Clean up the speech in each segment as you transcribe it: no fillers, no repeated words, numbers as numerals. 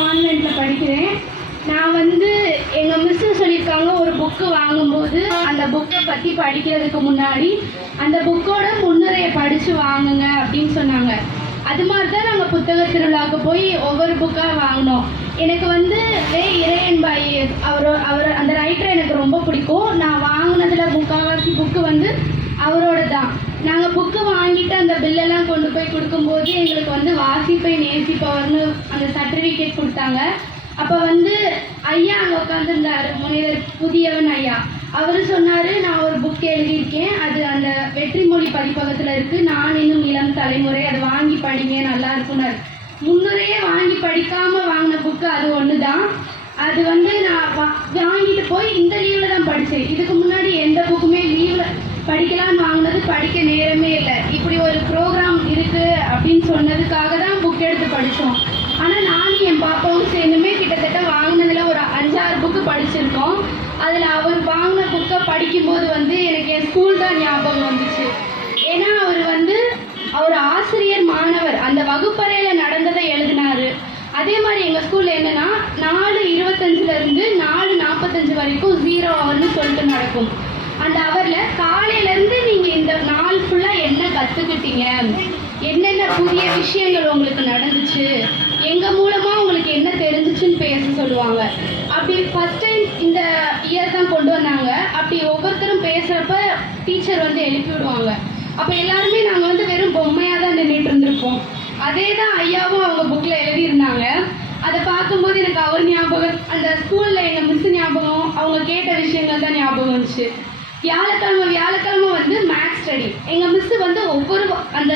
கான்வென்ட்டில் படிக்கிறேன். நான் வந்து எங்கள் மிஸ்ஸு சொல்லியிருக்காங்க, ஒரு புக்கு வாங்கும்போது அந்த புக்கை பற்றி படிக்கிறதுக்கு முன்னாடி அந்த புக்கோட முன்னுரையை படித்து வாங்குங்க அப்படின்னு சொன்னாங்க. அது மாதிரி தான் நாங்கள் புத்தக திருவிழாவுக்கு போய் ஒவ்வொரு புக்காக வாங்கினோம். எனக்கு வந்து இறையன்பாய் அவர் அந்த ரைட்டர் எனக்கு ரொம்ப பிடிக்கும். நான் வாங்கினதில் முக்கால்வாசி புக்கு வந்து அவரோட தான். நாங்கள் புக்கு வாங்கிட்டு அந்த பில்லெல்லாம் கொண்டு போய் கொடுக்கும்போது எங்களுக்கு வந்து வாசிப்பை நேசிப்பவர்னு அந்த சர்டிஃபிகேட் கொடுத்தாங்க. அப்போ வந்து ஐயா அங்கே உட்காந்துருந்தார், முனைவர் புதியவன் ஐயா. அவர் சொன்னார், நான் ஒரு புக் எழுதியிருக்கேன், அது அந்த வெற்றிமொழி பதிப்பகத்தில் இருக்குது, நான் இன்னும் இளம் தலைமுறை, அதை வாங்கி படிங்க நல்லா இருக்குன்னாரு. முன்னுரையே வாங்கி படிக்காமல் வாங்கின புக்கு அது ஒன்று தான். அது வந்து நான் வாங்கிட்டு போய் இந்த லீவில் தான் படித்தேன். இதுக்கு முன்னாடி எந்த புக்குமே லீவில் படிக்கலான்னு வாங்கினது படிக்க நேரமே இல்லை. இப்படி ஒரு ப்ரோக்ராம் இருக்குது அப்படின்னு சொன்னதுக்காக தான் புக் எடுத்து படித்தோம். ஆனால் நானும் என் பாப்பாவும் சேர்ந்துமே கிட்டத்தட்ட வாங்கினதில் ஒரு 5-6 புக்கு படிச்சிருக்கோம். அதில் அவர் வாங்கின புக்கை படிக்கும்போது வந்து எனக்கு என் ஸ்கூல் தான் ஞாபகம் வந்துச்சு. ஏன்னா அவர் ஆசிரியர் மாணவர் அந்த வகுப்பறையில் நடந்ததை எழுதினார். அதே மாதிரி எங்கள் ஸ்கூலில் என்னென்னா 4:25 4:45 வரைக்கும் 0 ஹவர்னு சொல்லிட்டு நடக்கும். அந்த ஹவரில் காலையிலேருந்து நீங்கள் இந்த நாள் ஃபுல்லாக என்ன கற்றுக்கிட்டீங்க, என்னென்ன புதிய விஷயங்கள் உங்களுக்கு நடந்துச்சு, எங்கள் மூலமாக உங்களுக்கு என்ன தெரிஞ்சிச்சுன்னு பேச சொல்லுவாங்க. அப்படி ஃபஸ்ட் டைம் இந்த இயர் தான் கொண்டு வந்தாங்க. அப்படி ஒவ்வொருத்தரும் பேசுகிறப்ப டீச்சர் வந்து எழுப்பி விடுவாங்க. அப்போ எல்லாருமே நாங்கள் வந்து வெறும் பொம்மையாக தான் நின்றுட்டு இருந்திருப்போம். அதே தான் ஐயாவும் அவங்க புக்கில் எழுதியிருந்தாங்க. அதை பார்க்கும்போது எனக்கு அவர் ஞாபகம், அந்த ஸ்கூலில் எங்கள் மிஸ் ஞாபகம், அவங்க கேட்ட விஷயங்கள் தான் ஞாபகம் வந்துச்சு. வியாழக்கிழமை வந்து மேக்ஸ் ஸ்டடி. எங்கள் மிஸ்ஸு வந்து ஒவ்வொரு அந்த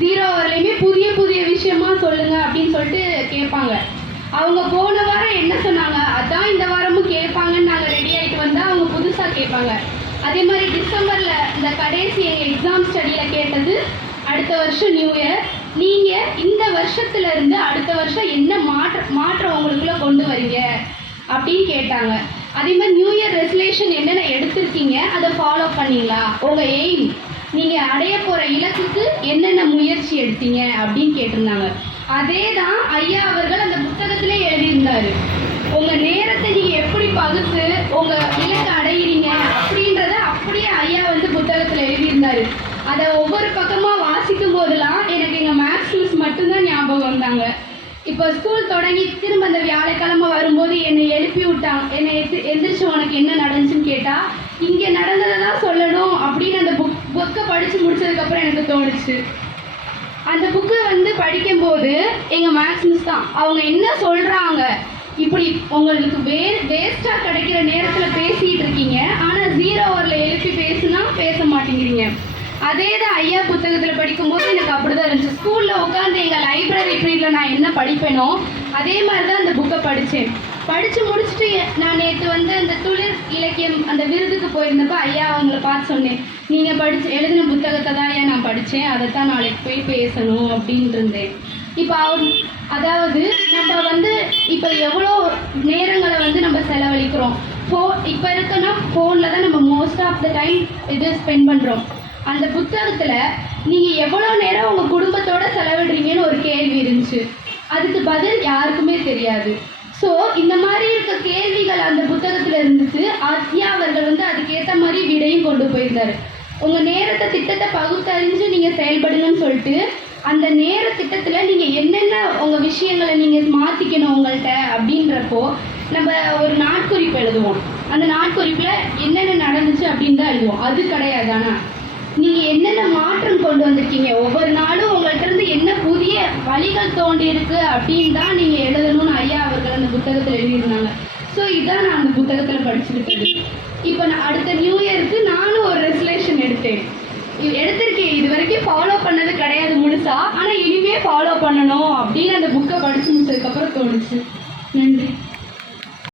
0 ஹவர்லேயுமே புதிய புதிய விஷயமா சொல்லுங்கள் அப்படின்னு சொல்லிட்டு கேட்பாங்க. அவங்க போன வாரம் என்ன சொன்னாங்க அதான் இந்த வாரமும் கேட்பாங்கன்னு நாங்கள் ரெடி ஆகிட்டு வந்தால் அவங்க புதுசாக கேட்பாங்க. அதே மாதிரி டிசம்பரில் இந்த கடைசி எங்கள் எக்ஸாம் ஸ்டடியில் கேட்டது, அடுத்த வருஷம் நியூ இயர், நீங்கள் இந்த வருஷத்துலேருந்து அடுத்த வருஷம் என்ன மாற்றம் உங்களுக்குள்ளே கொண்டு வரீங்க அப்படின்னு கேட்டாங்க. அதே மாதிரி நியூ இயர் ரெசல்யூஷன் என்னென்ன எடுத்திருக்கீங்க, அதை ஃபாலோ பண்ணீங்களா, உங்கள் எய்ம் நீங்கள் அடைய போகிற இலக்குக்கு என்னென்ன முயற்சி எடுத்தீங்க அப்படின்னு கேட்டிருந்தாங்க. அதே தான் ஐயா அவர்கள் அந்த புத்தகத்திலே எழுதியிருந்தார். உங்கள் நேரத்தை நீங்கள் எப்படி பகுத்து உங்கள் இலக்கை அடையிறீங்க அப்படின்றத அப்படியே ஐயா வந்து புத்தகத்தில் எழுதியிருந்தார். அதை ஒவ்வொரு பக்கமாக வாசிக்கும் போதெல்லாம் எனக்கு எங்கள் மேக்ஸ் மிஸ் மட்டும்தான் ஞாபகம் வந்தாங்க. இப்போ ஸ்கூல் தொடங்கி திரும்ப அந்த வியாழக்கிழமை வரும்போது என்னை எழுப்பி விட்டாங்க. என்னை எந்திரிச்சு உனக்கு என்ன நடந்துச்சுன்னு கேட்டால் இங்கே நடந்ததை தான் சொல்லணும் அப்படின்னு அந்த புக்கை படித்து முடிச்சதுக்கப்புறம் எனக்கு தோணுச்சு. அந்த புக்கு வந்து படிக்கும்போது எங்கள் மேக்ஸ் மிஸ் தான் அவங்க என்ன சொல்கிறாங்க, இப்படி உங்களுக்கு வேஸ்ட்டாக கிடைக்கிற நேரத்தில் பேசிகிட்டு இருக்கீங்க, ஆனால் 0 ஹவரில் எழுப்பி பேசுனா பேச மாட்டேங்கிறீங்க. அதே தான் ஐயா புத்தகத்தில் படிக்கும்போது எனக்கு அப்படி தான் இருந்துச்சு. ஸ்கூலில் உட்காந்து எங்கள் லைப்ரரி பீரியடில் நான் என்ன படிப்பேனோ அதே மாதிரி தான் அந்த புக்கை படித்தேன். படித்து முடிச்சுட்டு நான் நேற்று வந்து அந்த துளிர் இலக்கியம் அந்த விருதுக்கு போயிருந்தப்போ ஐயா அவங்கள பார்த்து சொன்னேன், நீங்கள் எழுதின புத்தகத்தை தான் ஐயா நான் படித்தேன், அதை தான் நாளைக்கு போய் பேசணும் அப்படின்ட்டு இருந்தேன். இப்போ அதாவது நம்ம வந்து இப்போ எவ்வளோ நேரங்களை வந்து நம்ம செலவழிக்கிறோம். இப்போ இருக்குன்னா ஃபோனில் தான் நம்ம மோஸ்ட் ஆஃப் த டைம் இது ஸ்பெண்ட் பண்ணுறோம். அந்த புத்தகத்தில் நீங்கள் எவ்வளோ நேரம் உங்கள் குடும்பத்தோடு செலவிடுறீங்கன்னு ஒரு கேள்வி இருந்துச்சு. அதுக்கு பதில் யாருக்குமே தெரியாது. ஸோ இந்த மாதிரி இருக்க கேள்விகள் அந்த புத்தகத்தில் இருந்துச்சு. ஐயா அவர்கள் வந்து அதுக்கேற்ற மாதிரி விடையும் கொண்டு போயிருந்தார். உங்கள் நேரத்தை திட்டத்தை பகுத்தறிஞ்சு நீங்கள் செயல்படுங்கன்னு சொல்லிட்டு அந்த நேர திட்டத்தில் நீங்கள் என்னென்ன உங்கள் விஷயங்களை நீங்கள் மாற்றிக்கணும் உங்கள்கிட்ட அப்படின்றப்போ நம்ம ஒரு நாட்குறிப்பு எழுதுவோம். அந்த நாட்குறிப்பில் என்னென்ன நடந்துச்சு அப்படின்னு தான் எழுதுவோம். அது கிடையாது. ஆனால் நீங்கள் என்னென்ன மாற்றம் கொண்டு வந்திருக்கீங்க, ஒவ்வொரு நாளும் உங்கள்கிட்ட இருந்து என்ன புதிய வழிகள் தோண்டி இருக்கு அப்படின்னு தான் நீங்கள் எழுதணும்னு ஐயா அவர்கள் அந்த புத்தகத்தில் எழுதியிருந்தாங்க. ஸோ இதான் நான் அந்த புத்தகத்தில் படிச்சுக்கிட்டது. இப்போ நான் அடுத்த நியூ இயருக்கு நானும் ஒரு ரெசல்யூஷன் எடுத்திருக்கேன். இது வரைக்கும் ஃபாலோ பண்ணது கிடையாது முழுசா, ஆனால் இனிமே ஃபாலோ பண்ணணும் அப்படின்னு அந்த புக்கை படித்து முடிச்சதுக்கப்புறம் தோணுச்சு. நன்றி.